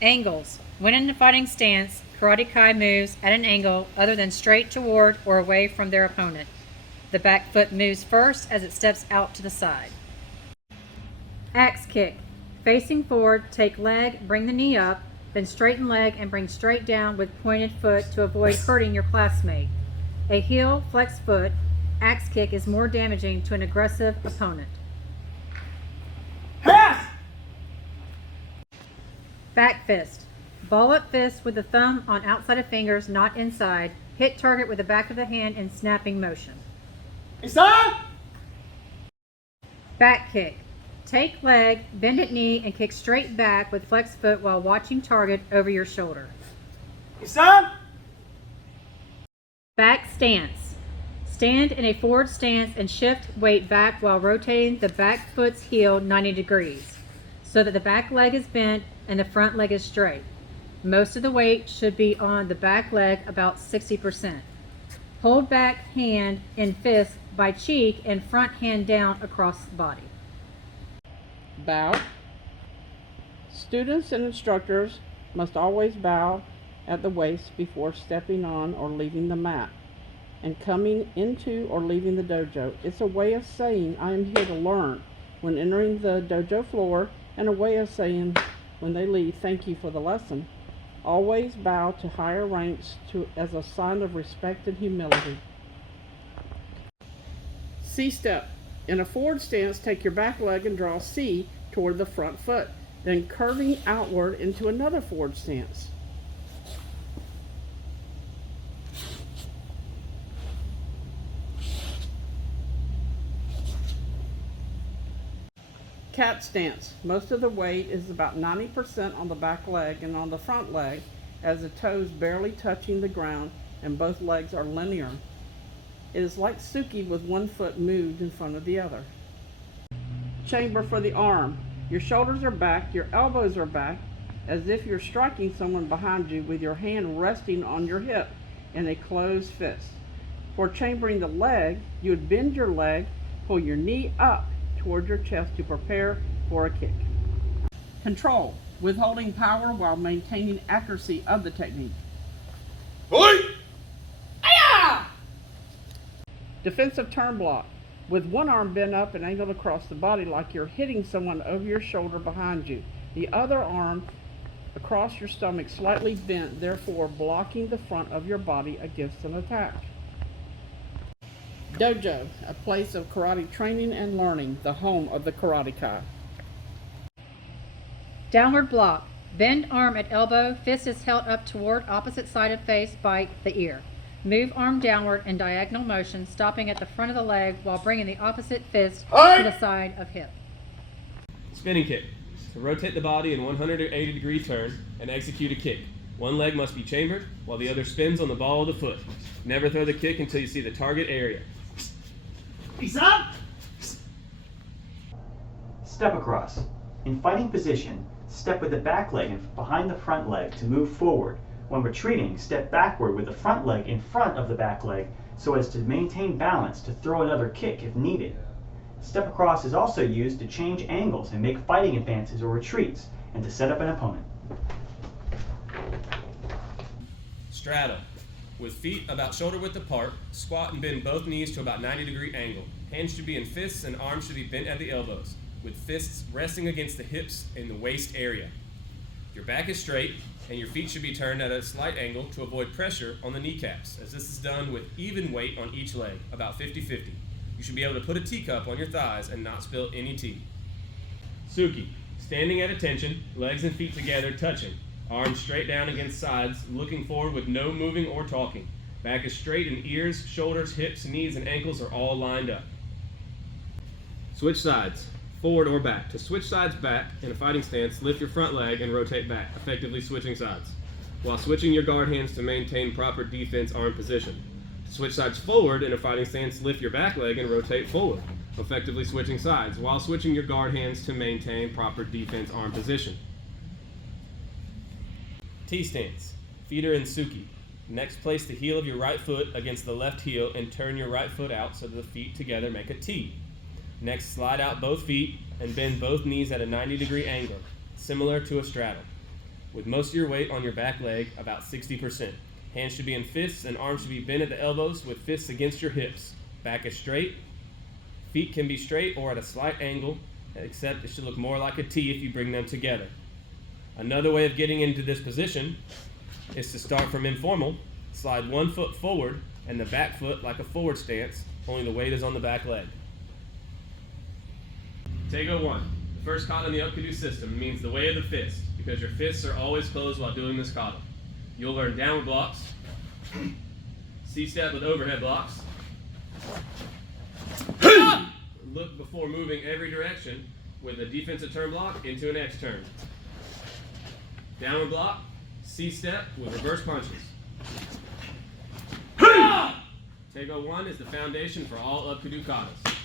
Angles. When in the fighting stance, Karate Kai moves at an angle other than straight toward or away from their opponent. The back foot moves first as it steps out to the side. Axe kick. Facing forward, take leg, bring the knee up, then straighten leg and bring straight down with pointed foot to avoid hurting your classmate. A heel, flex foot, axe kick is more damaging to an aggressive opponent. Pass! Back fist. Ball up fist with the thumb on outside of fingers, not inside. Hit target with the back of the hand in snapping motion. Inside! Back kick. Take leg, bend at knee, and kick straight back with flex foot while watching target over your shoulder. Inside! Back stance. Stand in a forward stance and shift weight back while rotating the back foot's heel 90 degrees so that the back leg is bent and the front leg is straight. Most of the weight should be on the back leg, about 60%. Hold back hand in fist by cheek and front hand down across the body. Bow. Students and instructors must always bow at the waist before stepping on or leaving the mat and coming into or leaving the dojo. It's a way of saying I am here to learn when entering the dojo floor, and a way of saying when they leave, thank you for the lesson. Always bow to higher ranks as a sign of respect and humility. C step. In a forward stance, take your back leg and draw C toward the front foot, then curving outward into another forward stance. Cat stance. Most of the weight is about 90% on the back leg and on the front leg, as the toes barely touching the ground and both legs are linear. It is like Suki with one foot moved in front of the other. Chamber for the arm. Your shoulders are back, your elbows are back, as if you're striking someone behind you with your hand resting on your hip in a closed fist. For chambering the leg, you would bend your leg, pull your knee up toward your chest to prepare for a kick. Control. Withholding power while maintaining accuracy of the technique. Oi! Defensive turn block. With one arm bent up and angled across the body like you're hitting someone over your shoulder behind you. The other arm across your stomach slightly bent, therefore blocking the front of your body against an attack. Dojo, a place of karate training and learning, the home of the Karate Kai. Downward block. Bend arm at elbow, fist is held up toward opposite side of face by the ear. Move arm downward in diagonal motion, stopping at the front of the leg while bringing the opposite fist to the side of hip. Spinning kick. To rotate the body in 180-degree turn and execute a kick. One leg must be chambered while the other spins on the ball of the foot. Never throw the kick until you see the target area. He's up! Step across. In fighting position, step with the back leg and behind the front leg to move forward. When retreating, step backward with the front leg in front of the back leg so as to maintain balance to throw another kick if needed. Step across is also used to change angles and make fighting advances or retreats, and to set up an opponent. Straddle. With feet about shoulder width apart, squat and bend both knees to about 90-degree angle. Hands should be in fists and arms should be bent at the elbows, with fists resting against the hips in the waist area. Your back is straight, and your feet should be turned at a slight angle to avoid pressure on the kneecaps, as this is done with even weight on each leg, about 50-50. You should be able to put a teacup on your thighs and not spill any tea. Suki. Standing at attention, legs and feet together touching. Arms straight down against sides, looking forward with no moving or talking. Back is straight and ears, shoulders, hips, knees, and ankles are all lined up. Switch sides, forward or back. To switch sides back in a fighting stance, lift your front leg and rotate back, effectively switching sides, while switching your guard hands to maintain proper defense arm position. To switch sides forward in a fighting stance, lift your back leg and rotate forward, effectively switching sides, while switching your guard hands to maintain proper defense arm position. T-stance. Feet are in Suki. Next, place the heel of your right foot against the left heel and turn your right foot out so that the feet together make a T. Next, slide out both feet and bend both knees at a 90-degree angle, similar to a straddle. with most of your weight on your back leg, about 60%. Hands should be in fists and arms should be bent at the elbows with fists against your hips. Back is straight. Feet can be straight or at a slight angle, except it should look more like a T if you bring them together. Another way of getting into this position is to start from informal, slide one foot forward and the back foot like a forward stance, only the weight is on the back leg. Tego 1. The first kata in the UPKUDO system means the way of the fist, because your fists are always closed while doing this kata. You'll learn downward blocks, C-step with overhead blocks, look before moving every direction with a defensive turn block into an X turn. Downward block, C-step with reverse punches. Tego 1 is the foundation for all UPKUDO katas.